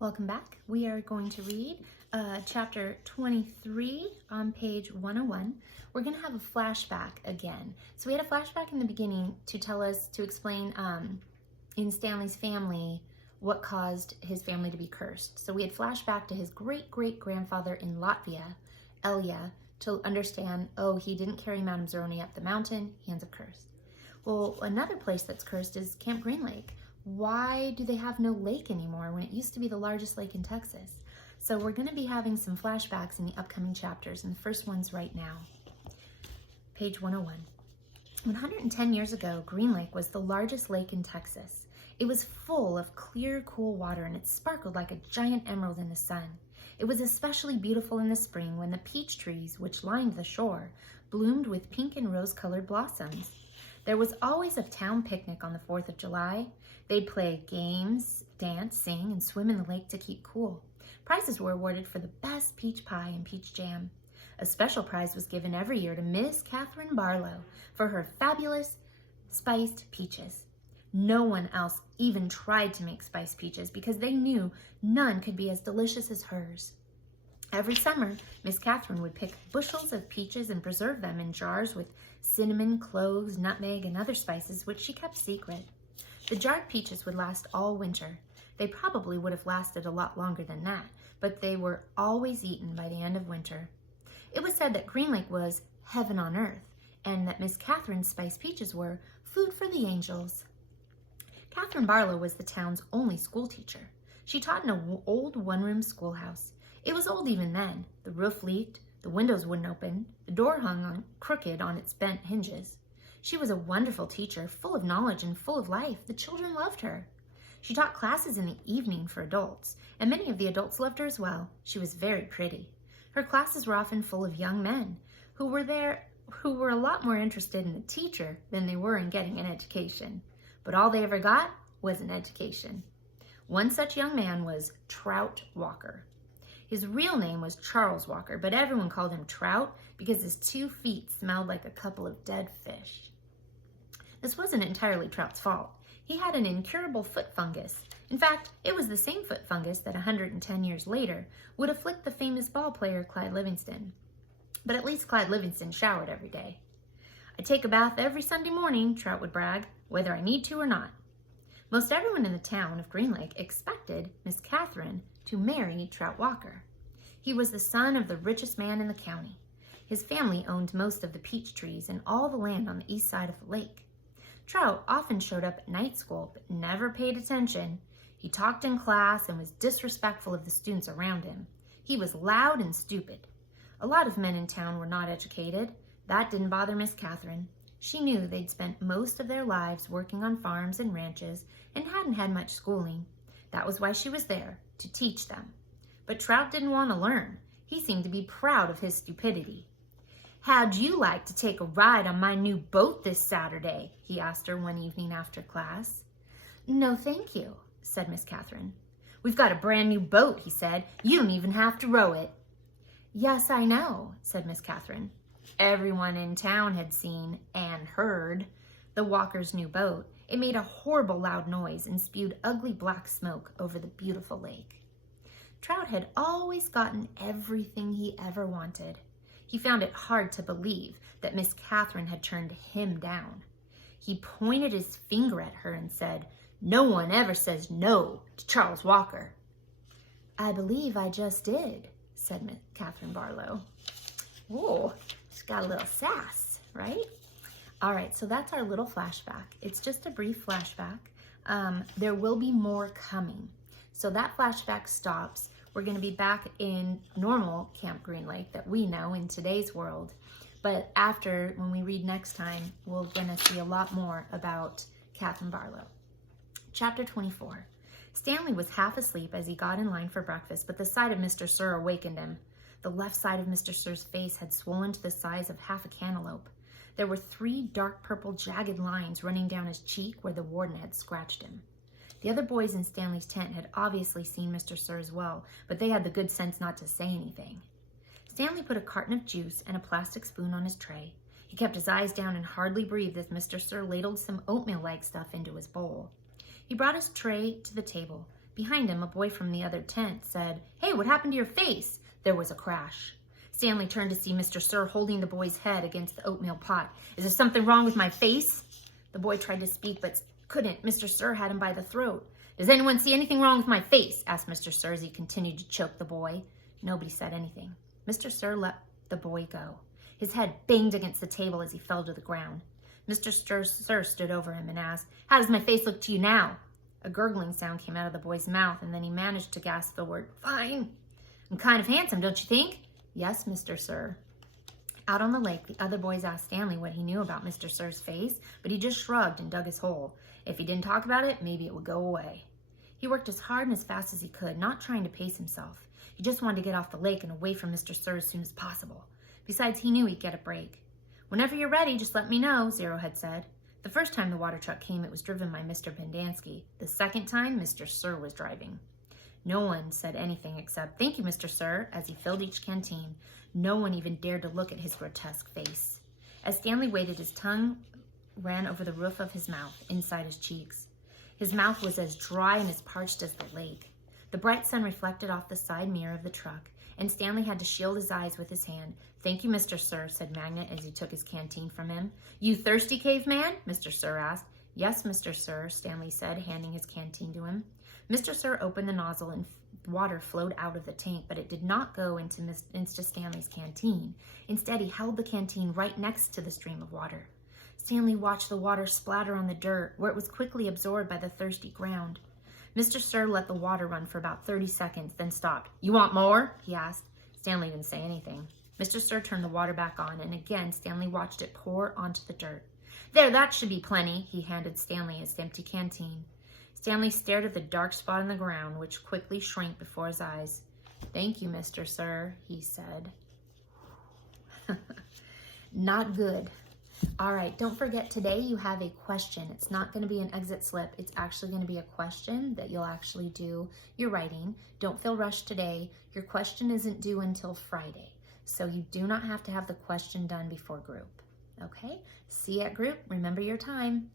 Welcome back. We are going to read chapter 23 on page 101. We're going to have a flashback again. So we had a flashback in the beginning to explain in Stanley's family what caused his family to be cursed. So we had flashback to his great-great-grandfather in Latvia, Elia, to understand, oh, he didn't carry Madame Zeroni up the mountain, hands of curse. Well, another place that's cursed is Camp Green Lake. Why do they have no lake anymore when it used to be the largest lake in Texas? So we're going to be having some flashbacks in the upcoming chapters, and the first one's right now. Page 101. 110 years ago, Green Lake was the largest lake in Texas. It was full of clear, cool water, and it sparkled like a giant emerald in the sun. It was especially beautiful in the spring when the peach trees, which lined the shore, bloomed with pink and rose-colored blossoms. There was always a town picnic on the 4th of July. They'd play games, dance, sing, and swim in the lake to keep cool. Prizes were awarded for the best peach pie and peach jam. A special prize was given every year to Miss Catherine Barlow for her fabulous spiced peaches. No one else even tried to make spiced peaches because they knew none could be as delicious as hers. Every summer, Miss Catherine would pick bushels of peaches and preserve them in jars with cinnamon, cloves, nutmeg, and other spices, which she kept secret. The jarred peaches would last all winter. They probably would have lasted a lot longer than that, but they were always eaten by the end of winter. It was said that Green Lake was heaven on earth, and that Miss Catherine's spiced peaches were food for the angels. Catherine Barlow was the town's only school teacher. She taught in an old one-room schoolhouse. It was old even then. The roof leaked, the windows wouldn't open, the door hung crooked on its bent hinges. She was a wonderful teacher, full of knowledge and full of life. The children loved her. She taught classes in the evening for adults, and many of the adults loved her as well. She was very pretty. Her classes were often full of young men who were a lot more interested in the teacher than they were in getting an education. But all they ever got was an education. One such young man was Trout Walker. His real name was Charles Walker, but everyone called him Trout because his 2 feet smelled like a couple of dead fish. This wasn't entirely Trout's fault. He had an incurable foot fungus. In fact, it was the same foot fungus that 110 years later would afflict the famous ball player Clyde Livingston. But at least Clyde Livingston showered every day. "I take a bath every Sunday morning," Trout would brag, "whether I need to or not." Most everyone in the town of Green Lake expected Miss Catherine to marry Trout Walker. He was the son of the richest man in the county. His family owned most of the peach trees and all the land on the east side of the lake. Trout often showed up at night school, but never paid attention. He talked in class and was disrespectful of the students around him. He was loud and stupid. A lot of men in town were not educated. That didn't bother Miss Catherine. She knew they'd spent most of their lives working on farms and ranches and hadn't had much schooling. That was why she was there, to teach them. But Trout didn't want to learn. He seemed to be proud of his stupidity. "How'd you like to take a ride on my new boat this Saturday?" he asked her one evening after class. "No, thank you," said Miss Catherine. "We've got a brand new boat," he said. "You don't even have to row it." "Yes, I know," said Miss Catherine. Everyone in town had seen and heard the Walker's new boat. It made a horrible loud noise and spewed ugly black smoke over the beautiful lake. Trout had always gotten everything he ever wanted. He found it hard to believe that Miss Catherine had turned him down. He pointed his finger at her and said, "No one ever says no to Charles Walker." "I believe I just did," said Miss Catherine Barlow. Oh, she's got a little sass, right? All right, so that's our little flashback. It's just a brief flashback. There will be more coming. So that flashback stops. We're going to be back in normal Camp Green Lake that we know in today's world. But after, when we read next time, we're going to see a lot more about Catherine Barlow. Chapter 24. Stanley was half asleep as he got in line for breakfast, but the sight of Mr. Sir awakened him. The left side of Mr. Sir's face had swollen to the size of half a cantaloupe. There were 3 dark purple jagged lines running down his cheek where the warden had scratched him. The other boys in Stanley's tent had obviously seen Mr. Sir as well, but they had the good sense not to say anything. Stanley put a carton of juice and a plastic spoon on his tray. He kept his eyes down and hardly breathed as Mr. Sir ladled some oatmeal-like stuff into his bowl. He brought his tray to the table. Behind him, a boy from the other tent said, "Hey, what happened to your face?" There was a crash. Stanley turned to see Mr. Sir holding the boy's head against the oatmeal pot. "Is there something wrong with my face?" The boy tried to speak but couldn't. Mr. Sir had him by the throat. "Does anyone see anything wrong with my face?" asked Mr. Sir as he continued to choke the boy. Nobody said anything. Mr. Sir let the boy go. His head banged against the table as he fell to the ground. Mr. Sir stood over him and asked, "How does my face look to you now?" A gurgling sound came out of the boy's mouth, and then he managed to gasp the word, "Fine." "I'm kind of handsome, don't you think?" "Yes, Mr. Sir." Out on the lake, the other boys asked Stanley what he knew about Mr. Sir's face, but he just shrugged and dug his hole. If he didn't talk about it, maybe it would go away. He worked as hard and as fast as he could, not trying to pace himself. He just wanted to get off the lake and away from Mr. Sir as soon as possible. Besides, he knew he'd get a break. "Whenever you're ready, just let me know," Zero had said. The first time the water truck came, it was driven by Mr. Pendanski. The second time, Mr. Sir was driving. No one said anything except, "Thank you, Mr. Sir," as he filled each canteen. No one even dared to look at his grotesque face. As Stanley waited, his tongue ran over the roof of his mouth, inside his cheeks. His mouth was as dry and as parched as the lake. The bright sun reflected off the side mirror of the truck, and Stanley had to shield his eyes with his hand. "Thank you, Mr. Sir," said Magnet as he took his canteen from him. "You thirsty, caveman?" Mr. Sir asked. "Yes, Mr. Sir," Stanley said, handing his canteen to him. Mr. Sir opened the nozzle and water flowed out of the tank, but it did not go into Stanley's canteen. Instead, he held the canteen right next to the stream of water. Stanley watched the water splatter on the dirt, where it was quickly absorbed by the thirsty ground. Mr. Sir let the water run for about 30 seconds, then stopped. "You want more?" he asked. Stanley didn't say anything. Mr. Sir turned the water back on, and again Stanley watched it pour onto the dirt. "There, that should be plenty," he handed Stanley his empty canteen. Stanley stared at the dark spot in the ground, which quickly shrank before his eyes. "Thank you, Mr. Sir," he said. Not good. All right, don't forget today you have a question. It's not going to be an exit slip. It's actually going to be a question that you'll actually do your writing. Don't feel rushed today. Your question isn't due until Friday. So you do not have to have the question done before group. Okay? See you at group. Remember your time.